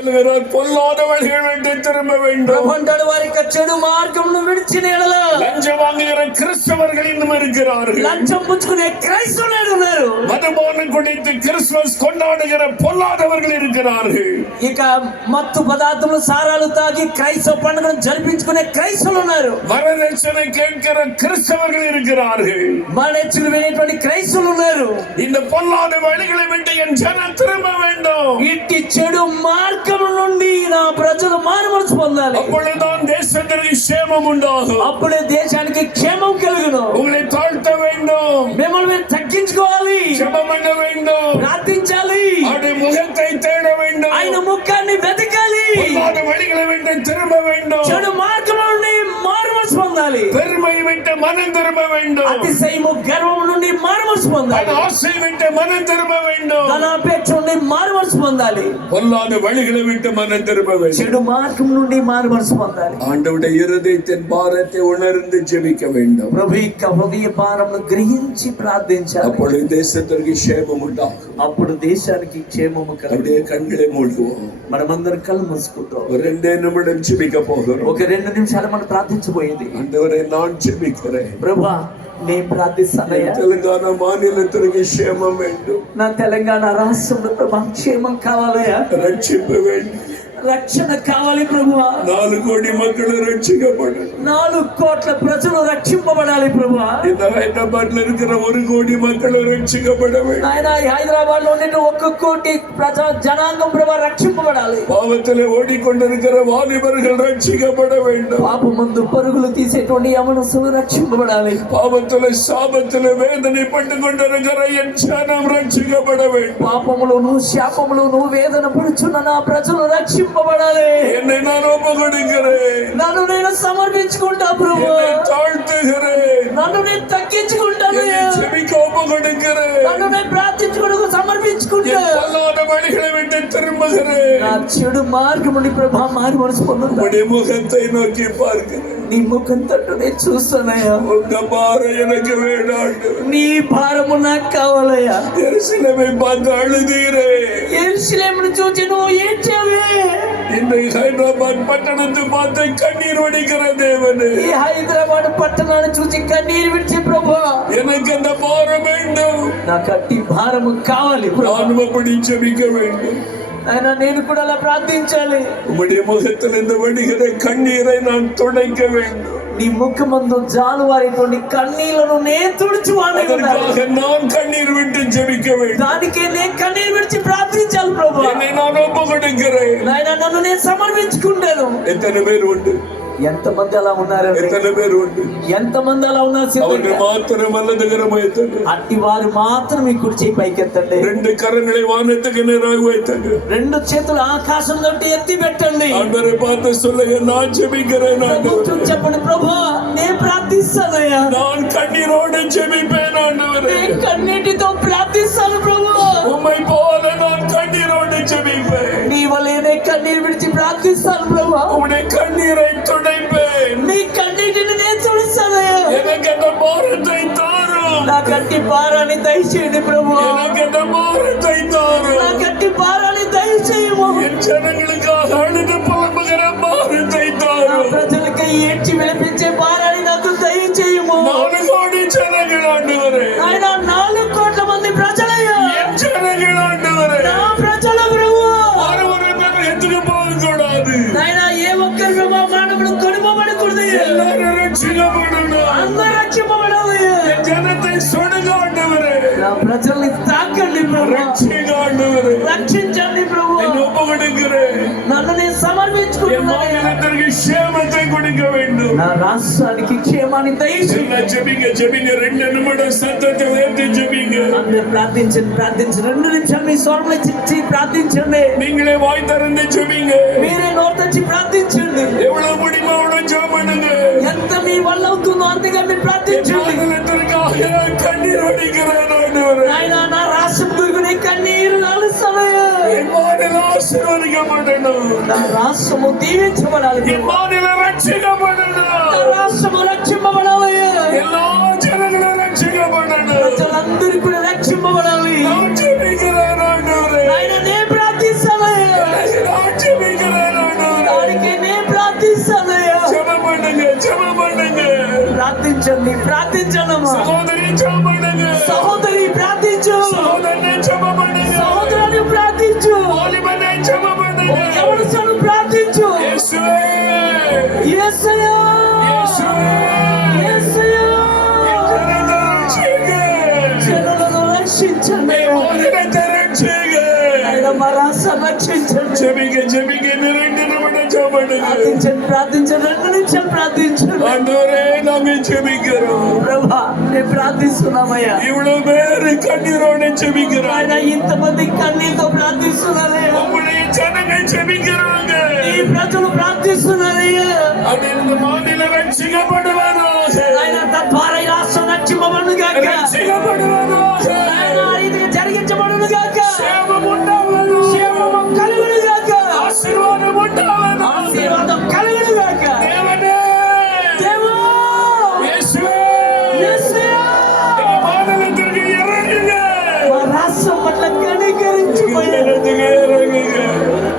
சொல்லுகிறார், பொல்லாத வழிகள் விட்டு திரும்ப வேண்டும். వారికి చెడు మార్గమును విడిచిన ఎడల லஞ்சம் வாங்குகிற கிறிஸ்தவர்கள் இன்னும் இருக்கிறார்கள். లంచం పుచ్చుకునే క్రైస్తవులు ఉన్నారు. மதுபானம் குடித்து கிறிஸ்துமஸ் கொண்டாடுகிற பொல்லாதவர்கள் இருக்கிறார்கள். ఇక మత్తు పదార్థములు సారాలు తాగి క్రైస్తవ పండుగను జరిపించుకునే క్రైస్తవులు ఉన్నారు. வரதட்சணை கேட்கிற கிறிஸ்தவர்கள் இருக்கிறார்கள். మరణించులు వినేటువంటి క్రైస్తవులు ఉన్నారు. இந்த பொல்லாத வழிகளை விட்டு என் ஜனம் திரும்ப வேண்டும். ఇట్టి చెడు మార్గం నుండి నా ప్రజలు మారుమనసు పొందాలి. அப்பொழுதுதான் தேசத்திற்கு క్షేమం உண்டாகும். అప్పుడే దేశానికి క్షేమం కలుగును. உங்களை தாழ்த்த வேண்டும். మిమ్మల్ని తగ్గించుకోవాలి. ஜெபம் பண்ண வேண்டும். ప్రార్థించాలి. அவருடைய முகத்தை தேட வேண்டும். ఆయన ముఖాన్ని వెతకాలి. பொல்லாத வழிகளை விட்டு திரும்ப வேண்டும். చెడు మార్గం నుండి మారుమనసు పొందాలి. பெருமை விட்டு மனம் திரும்ப வேண்டும். అతిశయము గర్వము నుండి మారుమనసు పొందాలి. ஆசை விட்டு மனம் திரும்ப வேண்டும். ధనాపేక్ష నుండి మారుమనసు పొందాలి. பொல்லாத வழிகளை விட்டு மனம் திரும்ப வேண்டும். చెడు మార్గం నుండి మారుమనసు పొందాలి. ஆண்டவருடைய இருதயத்தின் பாரத்தை உணர்ந்து ஜெபிக்க வேண்டும். ప్రభు యొక్క హృదయ భారమును గ్రహించి ప్రార్థించాలి. அப்பொழுது தேசத்திற்கு క్షేమం உண்டாகும். అప్పుడు దేశానికి క్షేమము కలుగును. அப்படியே கண்களை மூடுவோம். మనమందరం కళ్ళు మూసుకుంటాం. ஒரு 2 நிமிடம் ஜெபிக்க போகிறோம். ఒక 2 నిమిషాలు మనం ప్రార్థించబోయేది. ஆண்டவரே, நான் ஜெபிக்கிறேன். ప్రభువా, నేను ప్రార్థిస్తానయ్యా. తెలంగాణ మాநிலத்திற்கு క్షేమం வேண்டும். నా తెలంగాణ రాష్ట్రంలో ప్రభు క్షేమం కావాలయ్యా. రక్షింప வேண்டும். రక్షణ కావాలి ప్రభువా. 4 కోటి மக்கள் రక్షించబడాలి. 4 కోట్ల ప్రజలు రక్షింపబడాలి ప్రభువా. இந்த హైదరాబాద్ లో இருக்கிற 1 కోటి மக்கள் రక్షించబడ வேண்டும். ఆయన హైదరాబాద్ లో ఉండే 1 కోటి ప్రజల జనాంగం ప్రభువా రక్షింపబడాలి. పాపத்திலே ఓడికొండిరుக்கிற వాలిబர்கள் రక్షించబడ வேண்டும். పాపమందు పరుగులు తీసేటువంటి యవనస్తులు రక్షింపబడాలి. పాపத்திலே శాపத்திலே వేదனை పట్టుకొండిరుக்கிற என் ஜனம் రక్షించబడ வேண்டும். పాపములోను శాపములోను వేదన పడుచున్న నా ప్రజలు రక్షింపబడాలి. என்னை நான் ஒப்புக்கொடுக்கிறேன். నన్ను నేను సమర్పించుకుంటా ప్రభువా. தாழ்த்துகிறேன். నన్ను నేను తగ్గించుకుంటాను. ஜெபிக்க ஒப்புக்கொடுக்கிறேன். నన్ను నేను ప్రార్థించుకుంటూ సమర్పించుకుంటా. பொல்லாத வழிகளை விட்டு திரும்புகிறேன். నా చెడు మార్గం నుండి ప్రభా మారుమనసు పొందుతా. உம்முடைய முகத்தை நோக்கி பார்க்கிறேன். నీ ముఖం తట్టు నేను చూస్తానయ్యా. உங்க பாரம் எனக்கு வேண்டாம். నీ భారము నాకు కావాలయ్యా. எருசலேமை பார்த்து அழுதீரே. యెరూషలేమును చూచి నువ్వు ఏడ్చావే. இன்றைக்கு ஹைதராபாத் பட்டணத்தை பார்த்து கண்ணீர் வடிக்கிற தேவனே, ఈ హైదరాబాద్ పట్టణాన్ని చూసి కన్నీరు విడిచే ప్రభువా, எனக்கு அந்த பாரம் வேண்டும். నాకు అట్టి భారము కావాలి ప్రభువా. நான் அப்படி ஜெபிக்க வேண்டும். ఆయన నేను కూడా అలా ప్రార్థించాలి. உம்முடைய முகத்தில் இந்த வடிகிற கண்ணீரை நான் துடைக்க வேண்டும். నీ ముఖమందు జాలువారేటువంటి కన్నీళ్లను నేను తుడుచువాడిని ఉండాలి. அதற்காக நான் கண்ணீர் விட்டு ஜெபிக்க வேண்டும். దానికి నేను కన్నీరు విడిచి ప్రార్థించాలి ప్రభువా. என்னை நான் ஒப்புக்கொடுக்கிறேன். నాయనా, నన్ను నేను సమర్పించుకుంటాను. எத்தனை பேர் உண்டு? ఎంతమంది అలా ఉన్నారు? எத்தனை பேர் உண்டு? ఎంతమంది అలా ఉన్నారు? அவர்கள் மாத்திரம் அல்லதுகிறமை எத்தனை? అట్టి వారు మాత్రం మీ కుడి చేయి పైకెత్తండి. 2 கரங்களை வானத்துக்கு நேராக வைத்தங்க. 2 చేతులు ఆకాశం తట్టు ఎత్తి పెట్టండి. ஆண்டவரை பார்த்து சொல்லுங்க, நான் ஜெபிக்கிறேன். చెప్పండి, ప్రభువా నేను ప్రార్థిస్తానయ్యా. நான் கண்ணீரோடு ஜெபிப்பேன் ஆண்டவரே. నేను కన్నీటితో ప్రార్థిస్తాను ప్రభువా. உம்மை போல நான் கண்ணீரோடு ஜெபிப்பேன். నీ వలనే కన్నీరు విడిచి ప్రార్థిస్తాను ప్రభువా. உம்முடைய கண்ணீரை துடைப்பேன். నీ కన్నీటిని నేను తుడుస్తానయ్యా. எனக்கு அந்த பாரத்தை தாரும். నా కట్టి భారాన్ని దయచేయండి ప్రభువా. எனக்கு அந்த பாரத்தை தாரும். నా కట్టి భారాన్ని దయచేయము. என் ஜனங்களுக்காக அழுது புலம்புகிற பாரத்தை தாரும். ప్రజలకి ఏడ్చి విలపించే భారాన్ని నాకు దయచేయము. 4 கோடி ஜனங்கள் ஆண்டவரே. ఆయన 4 కోట్ల మంది ప్రజలయ్యా. என் ஜனங்கள் ஆண்டவரே. నా ప్రజల ప్రభువా. ஒருவரும் எதுக்கு போகக்கூடாது. ఆయన ఏ ఒక్కరి ప్రభా మానవుడు కొనుకోబడకూడదు. எல்லாரும் ரட்சிக்கப்படணும். అందరూ రక్షింపబడాలి. என் ஜனத்தை சொடுங்க ஆண்டவரே. నా ప్రజల్ని తాకండి ప్రభువా. ரட்சிங்க ஆண்டவரே. రక్షించండి ప్రభువా. என்னை ஒப்புக்கொடுக்கிறேன். నన్ను నేను என் సమర్పించుకుంటున్నాను. மாநிலத்திற்கு క్షేమத்தை கொடுக்க வேண்டும். నా రాష్ట్రానికి క్షేమాన్ని దయచేయండి. எல்லாம் ஜெபிங்க, ஜெபிங்க. 2 நிமிடம் சத்தத்தை உயர்த்தி ஜெபிங்க. అందరూ ప్రార్థించండి, ప్రార్థించండి. 2 నిమిషాలు మీ స్వరంలో చిచ్చి ప్రార్థించండి. நீங்களே வாய் திறந்து ஜெபிங்க. మీరే నోరు తెచ్చి ప్రార్థించండి. எவ்வளவு முடியுமோ அவ்வளவு ஜெபம் பண்ணுங்க. ఎంత మీ వల్ల అవుతుందో అంతగా మీరు ప్రార్థించండి. மாநிலத்திற்காக நான் கண்ணீர் வடிக்கிறேன் ஆண்டவரே. ఆయన నా రాష్ట్రం గురించి కన్నీరు నాలుస్తానయ్యా. என் மாநிலம் ஆசீர்வதிக்கப்படணும். నా రాష్ట్రము దీవించబడాలి. என் மாநிலம் ரட்சிக்கப்படணும். నా రాష్ట్రము రక్షింపబడాలి. எல்லா ஜனங்களும் ரட்சிக்கப்படணும். ప్రజలందరూ కూడా రక్షింపబడాలి. நான் ஜெபிக்கிறேன் ஆண்டவரே. ఆయన నేను ప్రార్థిస్తానయ్యా. எனக்கு ராஜ்யம் రక్షించండి, ప్రార్థించండమ్మా. సహోదరి జపబడును, సహోదరి ప్రార్థించు, సహోదరుని జపబడును, సహోదరుని ప్రార్థించు, ఓలిమనే జపబడును. యవనస్తులను ప్రార్థించు. యేసువే, యేసయ్యా, యేసువే, యేసయ్యా, జనత రక్షించు, జనులను రక్షించండి. ఓలిమనే రక్షించు. ఆయన మా రాష్ట్రాన్ని రక్షించండి. జమిగే నిరంజన జపబడును. ప్రార్థించండి, ప్రార్థించండి, 2 నిమిషాలు ప్రార్థించండి. ஆண்டவரே நாங்கள் ஜெபிக்கிறோம். ప్రభా నేను ప్రార్థిస్తున్నామయ్యా. இவ்வளவு பேரு கண்ணீரோட ஜெபிக்கிறாங்க. ఆయన ఇంతమంది కన్నీతో ప్రార్థిస్తున్నారయ్యా. உங்களுடைய ஜனங்கள் ஜெபிக்கிறாங்க. ఈ ప్రజలు ప్రార్థిస్తున్నారయ్యా. அது இந்த மாநில ரட்சிக்கப்படுவாராக. ఆయన తద్వారా ఈ రాష్ట్రం రక్షింపబడును గాక. ரட்சிக்கப்படுவாராக. ఆయన ఇది జరిగించబడును గాక. சேமம் உண்டாவதாக. క్షేమము కలుగును గాక. ஆசீர்வாதம் உண்டாவதாக. ఆశీర్వాదం కలుగును గాక. தேவனே, దేవా, இயேசுவே, యేసయ్యా, இந்த மாநிலத்திற்கு இறங்குங்க. మా రాష్ట్రం పట్ల కనికరించుమయ్యా. இடத்துக்கு இறங்குங்க.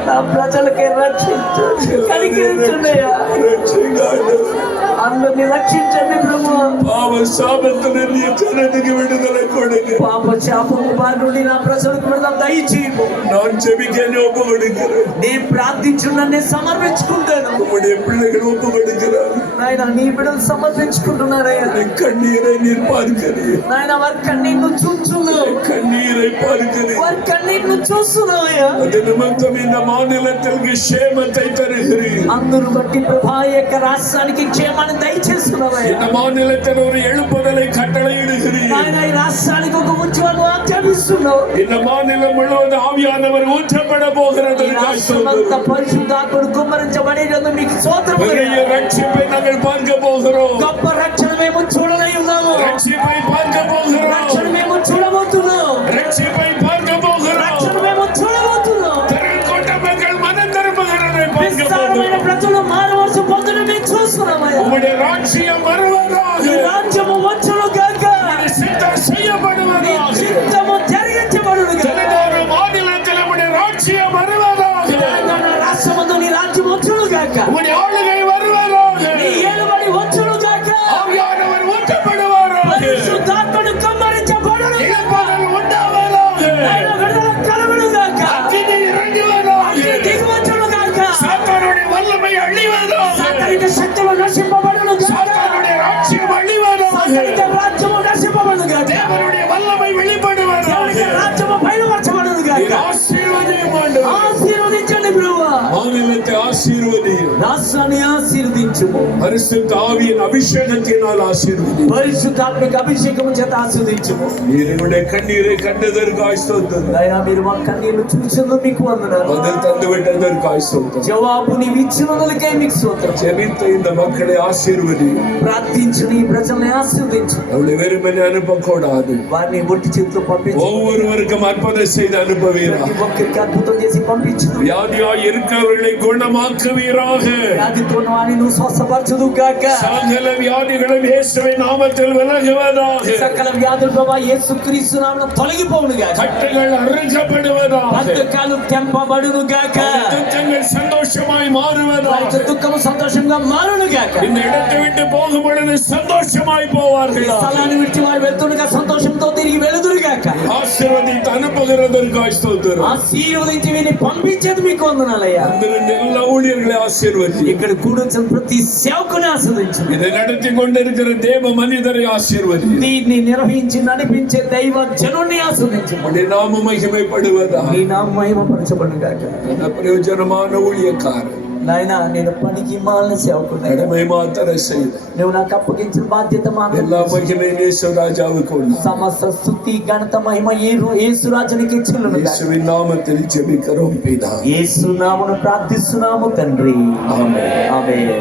నా ప్రజలకే రక్షించు, కనికరించుండయ్యా. ரட்சிங்க ஆண்டவரே. అందరిని రక్షించండి ప్రభు. பாவ சாபத்திலிருந்து என் ஜனத்துக்கு விடுதலை கொடுங்க. పాప శాపము బారి నుండి నా ప్రజలకు విడుదల దయచేయము. நான் ஜெபிக்க ஒப்பு கொடுக்கிறேன். నేను ప్రార్థించున్నాను, నేను సమర్పించుకుంటాను. உம்முடைய பிள்ளைகள் ஒப்பு கொடுக்கிறார். నాయన నీ బిడ్డలు సమర్పించుకుంటున్నారయ్యా. கண்ணீரை நீர் பார்க்கிறீர். నాయన వారి కన్నీళ్లు చూస్తున్నావు, கண்ணீரை பார்க்கிறீர். వారి కన్నీళ్లు చూస్తున్నావయ్యా. அது நிமித்தம் இந்த மாநிலத்திற்கு சேமத்தை தருகிறீர். అందరూ బట్టి ప్రభా ఈ యొక్క రాష్ట్రానికి క్షేమాన్ని దయచేస్తున్నావయ్యా. இந்த மாநிலத்தில் ஒரு எழுப்புதலை கட்டளையிடுகிறீர். నాయన ఈ రాష్ట్రానికి ఒక ఉద్యమాన్ని ఆజ్ఞాపిస్తున్నావు. இந்த மாநிலம் முழுவதும் ஆவியானவர் ஊற்றப்பட போகிறது. ఈ రాష్ట్రం అంతా పరిశుద్ధాత్ముడు కుమ్మరించబడేటందుకు మీకు స్తోత్రము. பெரிய ரட்சிப்பை நாங்கள் பார்க்க போகிறோம். గొప్ప రక్షణ మేము చూడనై ఉన్నాము. ரட்சிப்பை பார்க்க போகிறோம். రక్షణ మేము చూడబోతున్నాం. ரட்சிப்பை பார்க்க போகிறோம். రక్షణ మేము చూడబోతున్నాం. திரள்கொண்ட மக்கள் மனம் திரும்புகிறதை பார்க்க విస్తారమైన போகிறோம். ప్రజలు మారవలసి పొందడం మేము చూస్తున్నామయ్యా. உம்முடைய ராஜ்யம் வருவதாக. ఈ రాజ్యము వచ్చును గాక. உம்முடைய சித்தம் నీ செய்யப்படுவதாக. చిత్తము జరిగించబడును గాక. தெலுங்கானா மாநிலத்தில் உம்முடைய ராஜ்யம் வருவதாக. తెలంగాణ రాష్ట్రమందు నీ రాజ్యం వచ్చును గాక. உம்முடைய ஆளுகை வருவதாக. నీ ఏలుబడి వచ్చును గాక. ஆவியானவர் ஊற்றப்படுவாராக. పరిశుద్ధాత్ముడు కుమ్మరించబడును గాక. இழப்புகள் உண்டாவதாக. ఆయన విడుదల కలుగును గాక. அக்கினி இறங்குவதாக. అగ్ని దిగివచ్చును గాక. சாத்தானுடைய வல்லமை அழிவதாக. సాతానిక శక్తులు నశింపబడును గాక. சாத்தானுடைய ராஜ்யம் அழிவதாக. సాతానిక రాజ్యము నశింపబడును గాక. தேவனுடைய வல்லமை வெளிப்படுவதாக. దేవునికి రాజ్యము బయలుపరచబడును గాక. நீர் ஆசீர்வதியும் ஆண்டவரே. ఆశీర్వదించండి ప్రభువా. மாநிலத்தை ஆசீர்வதியும். రాష్ట్రాన్ని ఆశీర్వదించుము. பரிசுத்த ஆவியின் அபிஷேகத்தினால் ஆசீர்வதியும். పరిశుద్ధాత్మిక అభిషేకం చేత ఆశీర్వదించుము. நீருடைய கண்ணீரை கண்டதற்காய் ஸ்தோத்திரம். నాయనా మీరు మా కన్నీళ్లు చూసినందుకు మీకు వందనాలు. பதில் தந்து விட்டதற்காய் ஸ்தோத்திரம். జవాబు నీవు ఇచ్చినందుకే మీకు స్తోత్రం. ஜெபித்த இந்த மக்களை ஆசீர்வதியும். ప్రార్థించు నీ ప్రజల్ని ఆశీర్వదించు. அவளை வெறுமனே அனுப்பக்கூடாது. వారిని ఒట్టి చేతితో పంపించు. ஒவ்வொருவருக்கும் அற்புதம் செய்து அனுப்புவீராக. ప్రతి ఒక్కరికి అద్భుతం చేసి పంపించు. வியாதியாய் இருக்கிறவர்களை குணமாக்குவீராக. వ్యాధితో ఉన్న వారిని నువ్వు స్వస్థపరచుదు గాక. சகல வியாதிகளும் இயேசுவின் நாமத்தில் விலகுவதாக. సకల వ్యాధులు ప్రభా యేసుక్రీస్తు నామమున తొలగిపోవును గాక. கட்டுகள் அறுக்கப்படுவதாக. బంధకాలు తెంపబడును గాక. துக்கங்கள் சந்தோஷமாய் மாறுவதாக. వారికి దుఃఖము సంతోషంగా మారును గాక. இந்த இடத்தை விட்டு போகும் பொழுது சந்தோஷமாய் ఈ போவார்கள். స్థలాన్ని విడిచి వారు వెళ్తుండగా సంతోషంతో తిరిగి వెలుదురు గాక. ஆசீர்வதித்து அனுப்புகிறதற்காய் ஸ்தோத்திரம். ఆశీర్వదించి వీరిని పంపించేది మీకు వందనాలయ్యా. இந்த எல்லா ஊழியர்களை ஆசீர்வதி. ఇక్కడ కూడొచ్చిన ప్రతి సేవకుని ఆశీర్వదించు. இதை நடத்தி கொண்டிருக்கிற தேவ மனிதரை ஆசீர்வதி. దీన్ని నిర్వహించి నడిపించే దైవ జనుని ఆశీర్వదించు. உடைய நாம மகிமைப்படுவதாக. నీ నామం మహిమపరచబడును గాక. நல்ல பிரயோஜனமான ஊழியக்காரன். నాయనా నేను పనికి మాలిన సేవకుని. கடமை மாத்திர செய்த నువ్వు నాకు అప్పగించిన బాధ్యత మాత్రం. எல்லா மகிமையும் இயேசுராஜாவுக்கு உண்டு. సమస్త స్తుతి ఘనత మహిమ యేసురాజునికి చెల్లును గాక. இயேசுவின் நாமத்தில் ஜெபிக்கிறோம் பிதா. యేసు నామమున ప్రార్థిస్తున్నాము తండ్రి. ஆமென். ఆమేన్.